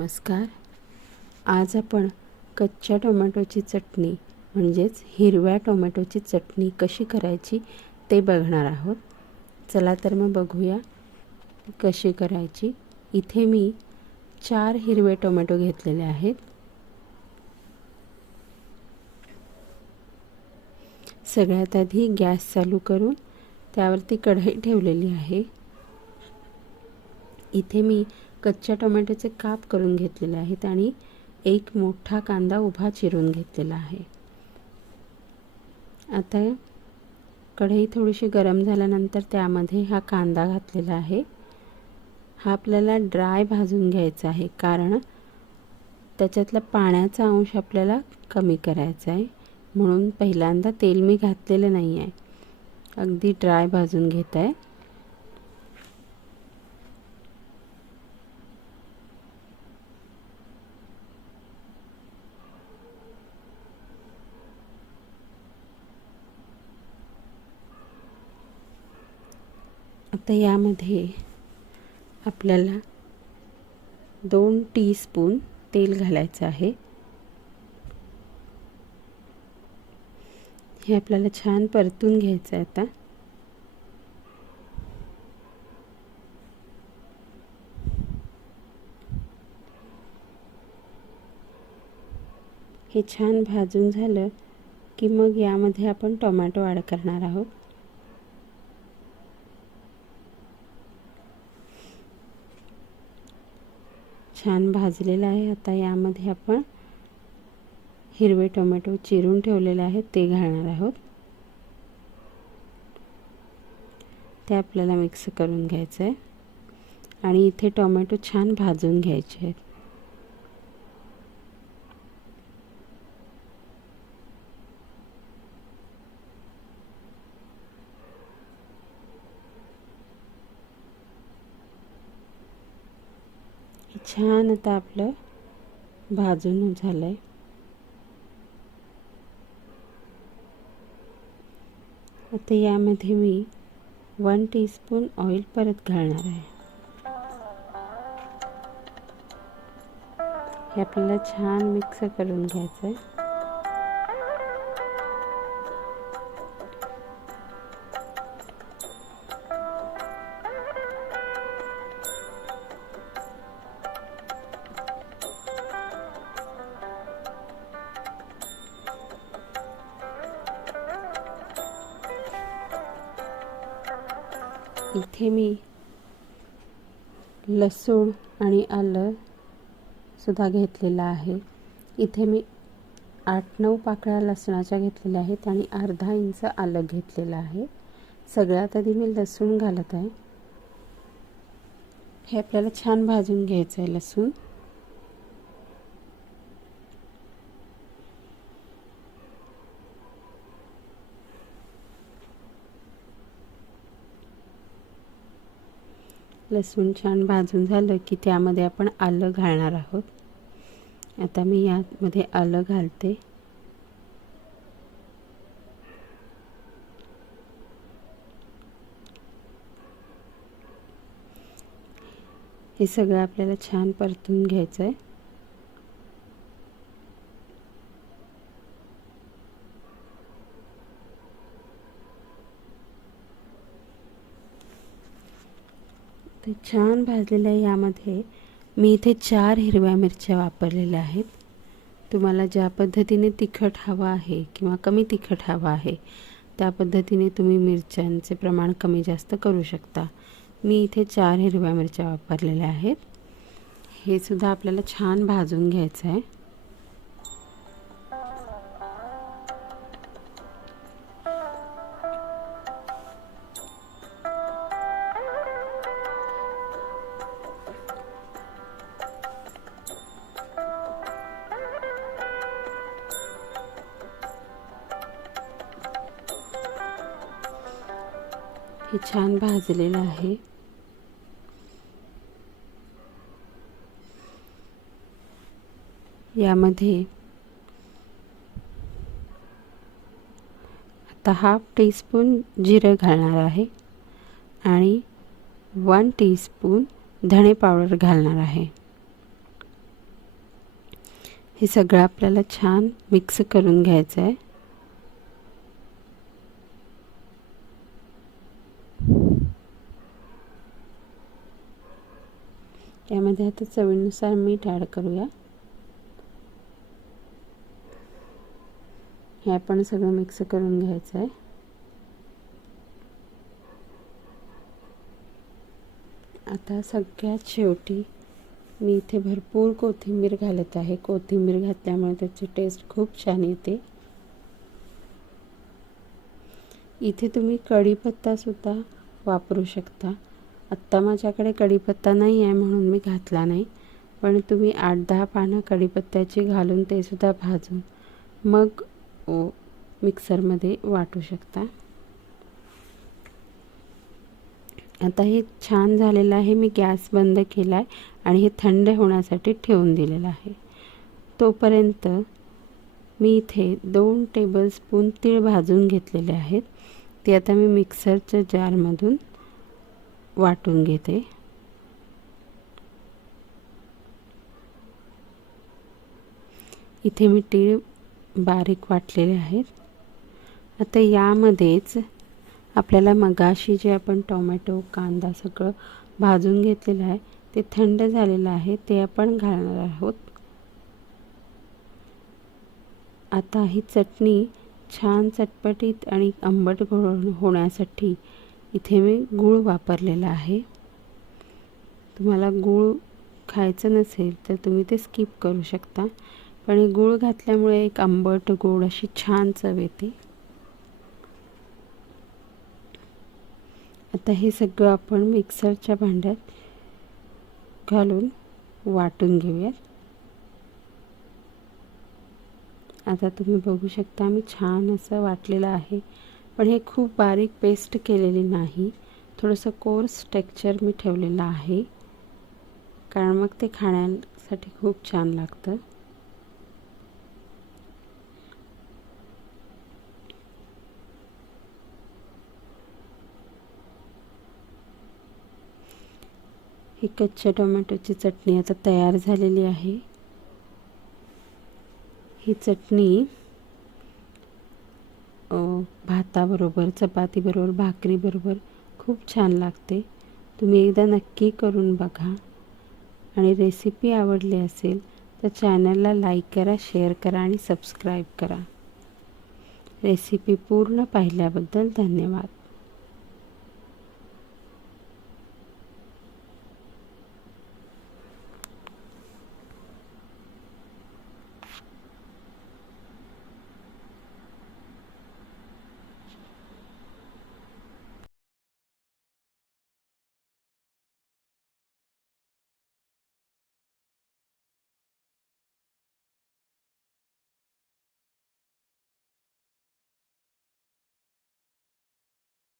नमस्कार. आज आपण कच्च्या टोमॅटोची चटणी म्हणजेच हिरव्या टोमॅटोची चटणी कशी करायची ते बघणार आहोत. चला तर मग बघूया कशी करायची. इथे मी 4 हिरवे टोमॅटो घेतलेले आहेत. सगळ्यात आधी गॅस चालू करून त्यावरती कढई ठेवलेली आहे. इथे मी कच्च्या टोमॅटोचे काप करून घेतलेले आहेत आणि एक मोठा कांदा उभा चिरून घेतलेला आहे. आता कढई थोडीशी गरम झाल्यानंतर त्यामध्ये हा कांदा घातलेला आहे. हा आपल्याला ड्राय भाजून घ्यायचा आहे, कारण त्याच्यातला पाण्याचा अंश आपल्याला कमी करायचा आहे. म्हणून पहिल्यांदा तेल मी घातलेलं नाही आहे, अगदी ड्राय भाजून घेत आहे. आता यामध्ये आपल्याला 2 टीस्पून तेल घालायचं आहे. हे आपल्याला छान परतून घ्यायचं आहे. आता हे छान भाजून झालं की मग यामध्ये आपण टोमॅटो ॲड करणार आहोत. छान भाजलेला आहे. आता यामध्ये आपण हिरवे टोमॅटो चिरून ठेवलेले आहेत ते घालणार आहोत. ते आपल्याला मिक्स करून घ्यायचं आहे आणि इथे टोमॅटो छान भाजून घ्यायचे आहेत. छान आता आपलं भाजून झालं आहे. आता यामध्ये मी 1 टीस्पून ऑइल परत घालणार आहे. हे आपल्याला छान मिक्स करून घ्यायचं आहे. इथे मी लसूण आणि आलं सुद्धा घेतलेलं आहे. इथे मी 8-9 पाकळ्या लसणाच्या घेतलेल्या आहेत आणि अर्धा इंच आलं घेतलेलं आहे. सगळ्यात आधी मी लसूण घालत आहे. हे आपल्याला छान भाजून घ्यायचं आहे लसूण. लसूण छान भाजून झालं की त्यामध्ये आपण आलं घालणार आहोत. आता मी यामध्ये आलं घालते. हे सगळं आपल्याला छान परतून घ्यायचं आहे. ते छान भाजलेलं आहे. यामध्ये मी इथे 4 हिरव्या मिरच्या वापरलेल्या आहेत. तुम्हाला ज्या पद्धतीने तिखट हवं आहे किंवा कमी तिखट हवं आहे त्या पद्धतीने तुम्ही मिरच्यांचे प्रमाण कमी जास्त करू शकता. मी इथे 4 हिरव्या मिरच्या वापरलेल्या आहेत. हे सुद्धा आपल्याला छान भाजून घ्यायचं आहे. हे छान भाजलेलं आहे. यामध्ये आता 1/2 टीस्पून जिरे घालणार आहे आणि 1 टीस्पून धणे पावडर घालणार आहे. हे सगळं आपल्याला छान मिक्स करून घ्यायचं आहे. त्यामध्ये आता चवीनुसार मीठ ॲड करूया. हे आपण सगळं मिक्स करून घ्यायचं आहे. आता सगळ्यात शेवटी मी इथे भरपूर कोथिंबीर घालत आहे. कोथिंबीर घातल्यामुळे त्याची टेस्ट खूप छान येते. इथे तुम्ही कढीपत्तासुद्धा वापरू शकता. आत्ता माझ्याकडे कढीपत्ता नाही आहे म्हणून मी घातला नाही, पण तुम्ही 8-10 पानं कढीपत्त्याची घालून ते सुद्धा भाजून मग मिक्सरमध्ये वाटू शकता. आता हे छान झालेलं आहे. मी गॅस बंद केला आहे आणि हे थंड होण्यासाठी ठेवून दिलेलं आहे. तोपर्यंत मी इथे 2 टेबलस्पून तीळ भाजून घेतलेले आहेत. ते आता मी मिक्सरच्या जारमधून वाटून घेते. इथे मी तीळ बारीक वाटलेले आहेत. आता यामध्येच आपल्याला मगाशी जे आपण टोमॅटो कांदा सगळं भाजून घेतलेलं आहे ते थंड झालेलं आहे, ते आपण घालणार आहोत. आता ही चटणी छान चटपटीत आणि आंबट होण्यासाठी इथे मी गूळ वापरलेला आहे. तुम्हाला गूळ खायचं नसेल तर तुम्ही ते स्किप करू शकता, पण गूळ घातल्यामुळे एक आंबट गोड अशी छान चव येते. आता हे सगळं आपण मिक्सरच्या भांड्यात घालून वाटून घेऊयात. आता तुम्ही बघू शकता मी छान असं वाटलेलं आहे, पण हे खूप बारीक पेस्ट केलेली नाही. थोडंसं कोर्स टेक्स्चर मी ठेवलेलं आहे, कारण मग ते खाण्यासाठी खूप छान लागतं. ही कच्च्या टोमॅटोची चटणी आता तयार झालेली आहे. ही चटणी भाताबरोबर, चपातीबरोबर, भाकरीबरोबर खूप छान लागते. तुम्ही एकदा नक्की करून बघा. आणि रेसिपी आवडली असेल तर चॅनलला लाईक करा, शेअर करा आणि सबस्क्राईब करा. रेसिपी पूर्ण पाहिल्याबद्दल धन्यवाद.